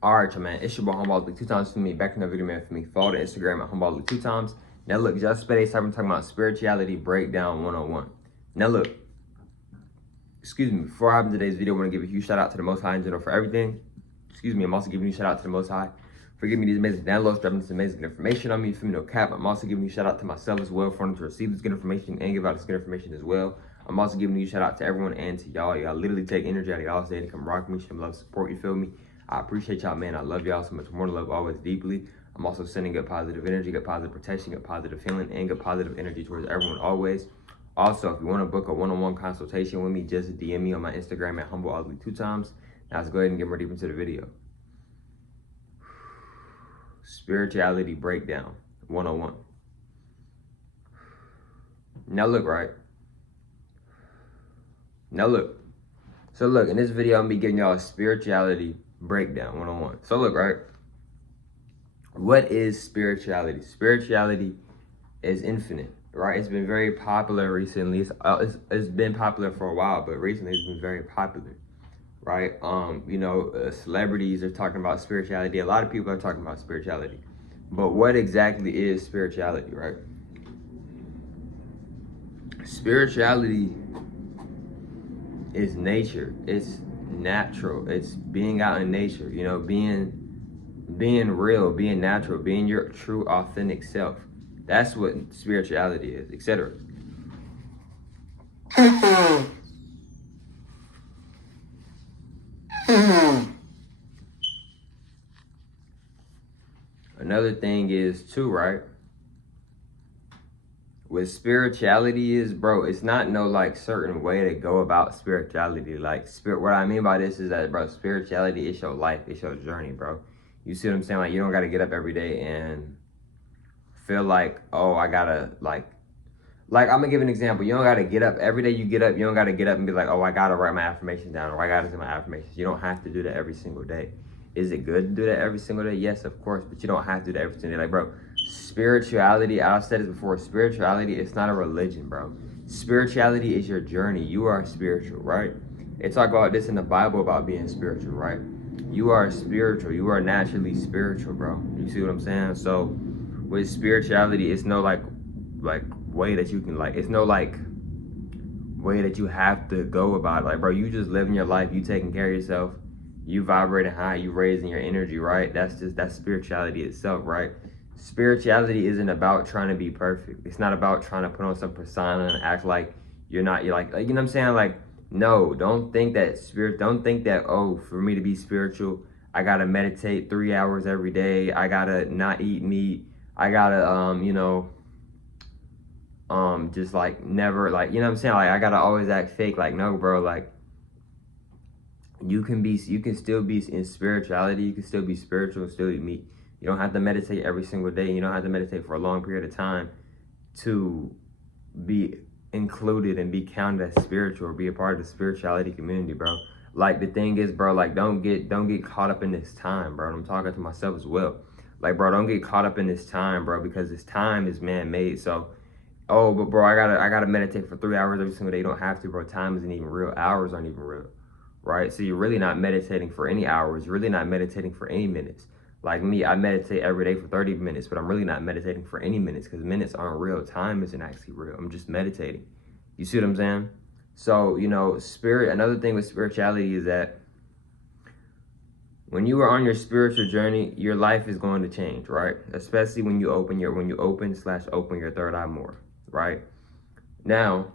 Alright, y'all, man, it's your boy Humble League 2 times for me. Back in the video, man, for me. Follow the Instagram at Humble League 2 times. Now look, just today's time I'm talking about spirituality breakdown 101. Now look, excuse me, before I hop into today's video, I want to give a huge shout out to the Most High in general for everything. Excuse me, I'm also giving you a shout out to the Most High for giving me these amazing downloads, dropping this amazing information on me. For me, no cap. I'm also giving you a shout out to myself as well for wanting to receive this good information and give out this good information as well. I'm also giving you a shout out to everyone and to y'all. Y'all literally take energy out of y'all's day to come rock me, show me love, support, you feel me? I appreciate y'all, man. I love y'all so much. More to love always deeply. I'm also sending good positive energy, good positive protection, good positive feeling, and good positive energy towards everyone always. Also, if you want to book a one-on-one consultation with me, just DM me on my Instagram at HumbleAllTheWay2times. Now let's go ahead and get more deep into the video. Spirituality breakdown 101. Now look, right? Now look. So look, in this video, I'm gonna be giving y'all a spirituality breakdown 101. So look, right? What is spirituality? Spirituality is infinite, right? It's been very popular recently. It's been popular for a while, but recently it's been very popular, right? Celebrities are talking about spirituality. A lot of people are talking about spirituality. But what exactly is spirituality, right? Spirituality is nature. It's natural. It's being out in nature, you know, being real, being natural, being your true authentic self. That's what spirituality is, etc. Another thing is too, right? With spirituality is, bro, it's not no like certain way to go about spirituality. Like what I mean by this is that, bro, spirituality is your life, it's your journey, bro. You see what I'm saying? Like, you don't got to get up every day and feel like, oh, I gotta like I'm gonna give an example. You don't gotta get up every day. You get up, you don't gotta get up and be like, oh, I gotta write my affirmations down, or I gotta do my affirmations. You don't have to do that every single day. Is it good to do that every single day? Yes, of course, but you don't have to do that every single day. Like, bro, spirituality, I've said this before, spirituality, it's not a religion, bro. Spirituality is your journey. You are spiritual, right? They talk about this in the Bible about being spiritual, right? You are spiritual. You are naturally spiritual, bro. You see what I'm saying? So with spirituality, it's no like way that you can like, it's no like way that you have to go about it. Like, bro, you just living your life, you taking care of yourself, you vibrating high, you raising your energy, right? That's spirituality itself, right? Spirituality isn't about trying to be perfect. It's not about trying to put on some persona and act like you're not, you're like, you know what I'm saying? Like, no, don't think that, oh, for me to be spiritual, I gotta meditate 3 hours every day, I gotta not eat meat, I gotta, just like never, like, you know what I'm saying? Like, I gotta always act fake. Like, no, bro, like, you can still be in spirituality, you can still be spiritual and still eat meat. You don't have to meditate every single day. You don't have to meditate for a long period of time to be included and be counted as spiritual or be a part of the spirituality community, bro. Like, the thing is, bro, like, don't get caught up in this time, bro. I'm talking to myself as well. Like, bro, don't get caught up in this time, bro, because this time is man-made. So, oh, but bro, I gotta meditate for 3 hours every single day. You don't have to, bro. Time isn't even real. Hours aren't even real, right? So you're really not meditating for any hours. You're really not meditating for any minutes. Like me, I meditate every day for 30 minutes, but I'm really not meditating for any minutes because minutes aren't real. Time isn't actually real. I'm just meditating. You see what I'm saying? So, you know, another thing with spirituality is that when you are on your spiritual journey, your life is going to change, right? Especially when you open your third eye more, right? Now,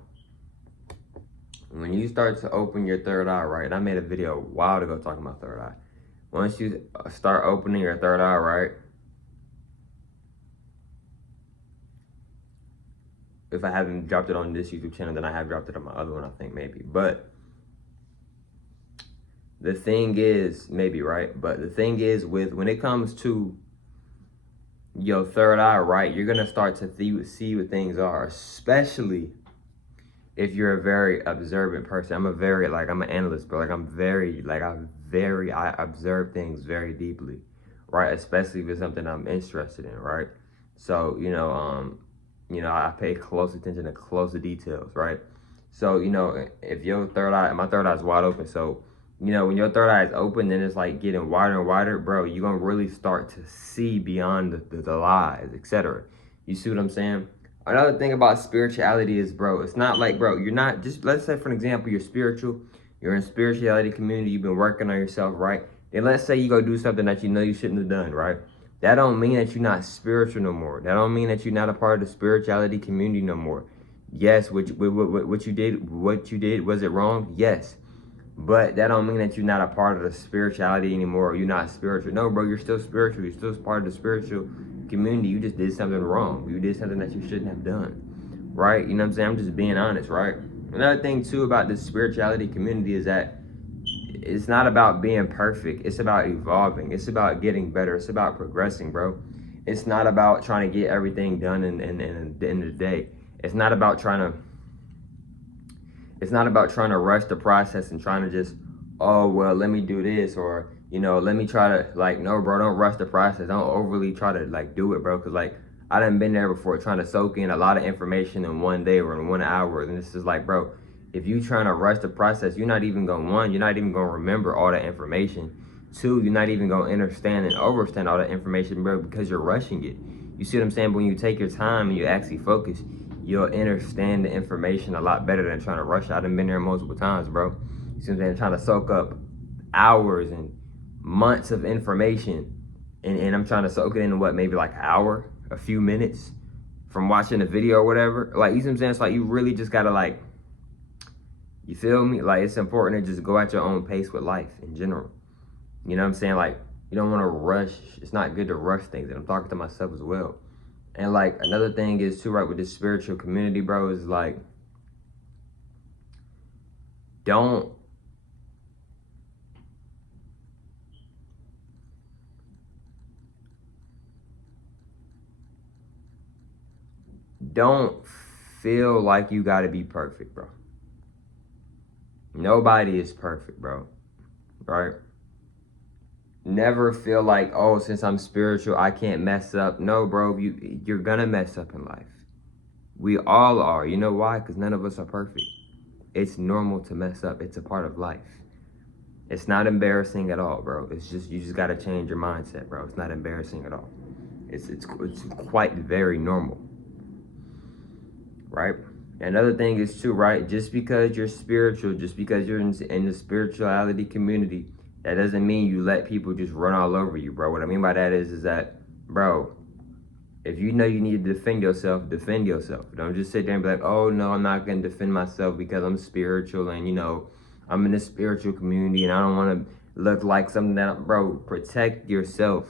when you start to open your third eye, right? And I made a video a while ago talking about third eye. Once you start opening your third eye, right? If I haven't dropped it on this YouTube channel, then I have dropped it on my other one, I think, maybe. But the thing is, maybe, right? But the thing is, when it comes to your third eye, right, you're gonna start to see what things are, especially if you're a very observant person. I'm an analyst, but I observe things very deeply, right? Especially if it's something I'm interested in, right? So, I pay close attention to closer details, right? So, if my third eye is wide open, so you know, when your third eye is open, then it's like getting wider and wider, bro. You're gonna really start to see beyond the lies, etc. You see what I'm saying? Another thing about spirituality is, bro, it's not like, bro, you're not just, let's say, for an example, you're spiritual, you're in spirituality community, you've been working on yourself, right? Then let's say you go do something that you know you shouldn't have done, right? That don't mean that you're not spiritual no more. That don't mean that you're not a part of the spirituality community no more. Yes, what you did, was it wrong? Yes. But that don't mean that you're not a part of the spirituality anymore, or you're not spiritual. No, bro, you're still spiritual. You're still part of the spiritual community. You just did something wrong. You did something that you shouldn't have done, right? You know what I'm saying? I'm just being honest, right? Another thing, too, about the spirituality community is that it's not about being perfect. It's about evolving. It's about getting better. It's about progressing, bro. It's not about trying to get everything done in the end of the day. It's not about trying to rush the process and trying to just, oh, well, let me do this, or, you know, let me try to, like, no, bro, don't rush the process. Don't overly try to, like, do it, bro, because, like, I done been there before trying to soak in a lot of information in one day or in 1 hour, and it's just like, bro, if you trying to rush the process, you're not even going to, one, you're not even going to remember all that information. Two, you're not even going to understand and overstand all that information, bro, because you're rushing it. You see what I'm saying? But when you take your time and you actually focus, you'll understand the information a lot better than trying to rush. I done been there multiple times, bro. You see what I'm saying? Trying to soak up hours and months of information, and I'm trying to soak it in what, maybe like an hour, a few minutes from watching a video or whatever. Like, you see what I'm saying? It's like you really just gotta, like, you feel me? Like, it's important to just go at your own pace with life in general. You know what I'm saying? Like, you don't want to rush. It's not good to rush things. And I'm talking to myself as well. And, like, another thing is, too, right, with this spiritual community, bro, is, like, don't feel like you got to be perfect, bro. Nobody is perfect, bro, right? Never feel like, oh, since I'm spiritual, I can't mess up. No, bro, you're gonna mess up in life. We all are. You know why? Because none of us are perfect. It's normal to mess up. It's a part of life. It's not embarrassing at all, bro. It's just, you just gotta change your mindset, bro. It's not embarrassing at all. It's quite very normal, right? Another thing is, too, right? Just because you're spiritual, just because you're in the spirituality community, that doesn't mean you let people just run all over you, bro. What I mean by that is that, bro, if you know you need to defend yourself, defend yourself. Don't just sit there and be like, oh, no, I'm not going to defend myself because I'm spiritual and, you know, I'm in the spiritual community and I don't want to look like something that, bro, protect yourself,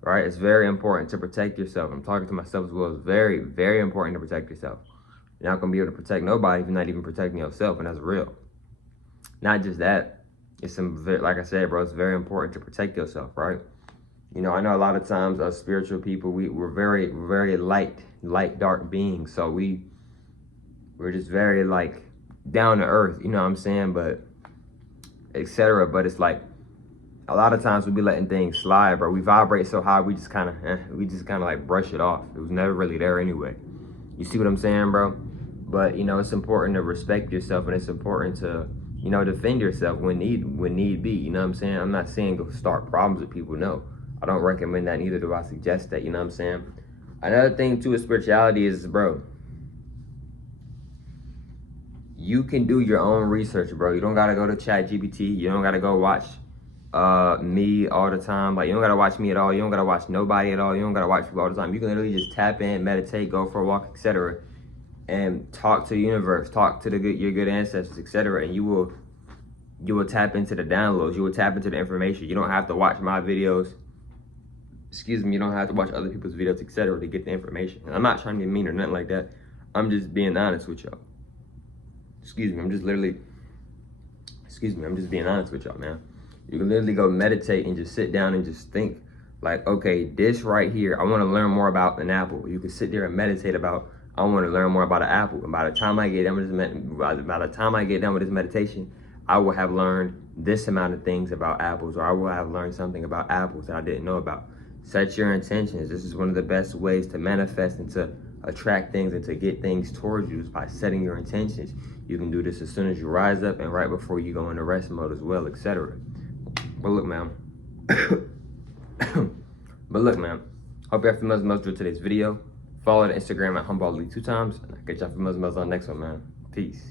right? It's very important to protect yourself. I'm talking to myself as well. It's very, very important to protect yourself. You're not going to be able to protect nobody if you're not even protecting yourself, and that's real. Not just that. It's like I said, bro, it's very important to protect yourself, right? You know, I know a lot of times us spiritual people, we're very, very light, dark beings. So we're just very, like, down to earth, you know what I'm saying? But, etc. But it's like, a lot of times we be letting things slide, bro. We vibrate so high, we just kind of like brush it off. It was never really there anyway. You see what I'm saying, bro? But, you know, it's important to respect yourself, and it's important to, you know, defend yourself when need be. You know what I'm saying? I'm not saying go start problems with people. No, I don't recommend that. Neither do I suggest that. You know what I'm saying? Another thing, too, with spirituality is, bro, you can do your own research, bro. You don't got to go to ChatGPT. You don't got to go watch me all the time. Like, you don't got to watch me at all. You don't got to watch nobody at all. You don't got to watch people all the time. You can literally just tap in, meditate, go for a walk, etc., and talk to the universe, talk to your good ancestors, etc., and you will tap into the downloads. You will tap into the information. You don't have to watch my videos. Excuse me. You don't have to watch other people's videos, etc., to get the information. And I'm not trying to be mean or nothing like that. I'm just being honest with y'all. Excuse me. I'm just being honest with y'all, man. You can literally go meditate and just sit down and just think, like, okay, this right here, I want to learn more about an apple. You can sit there and meditate about, I want to learn more about an apple. And by the time I get done with this meditation, I will have learned this amount of things about apples, or I will have learned something about apples that I didn't know about. Set your intentions. This is one of the best ways to manifest and to attract things and to get things towards you is by setting your intentions. You can do this as soon as you rise up and right before you go into rest mode as well, etc. But look, man. Hope y'all feel most through today's video. Follow the Instagram at HumbleLee 2 times. And I'll catch y'all for most on the next one, man. Peace.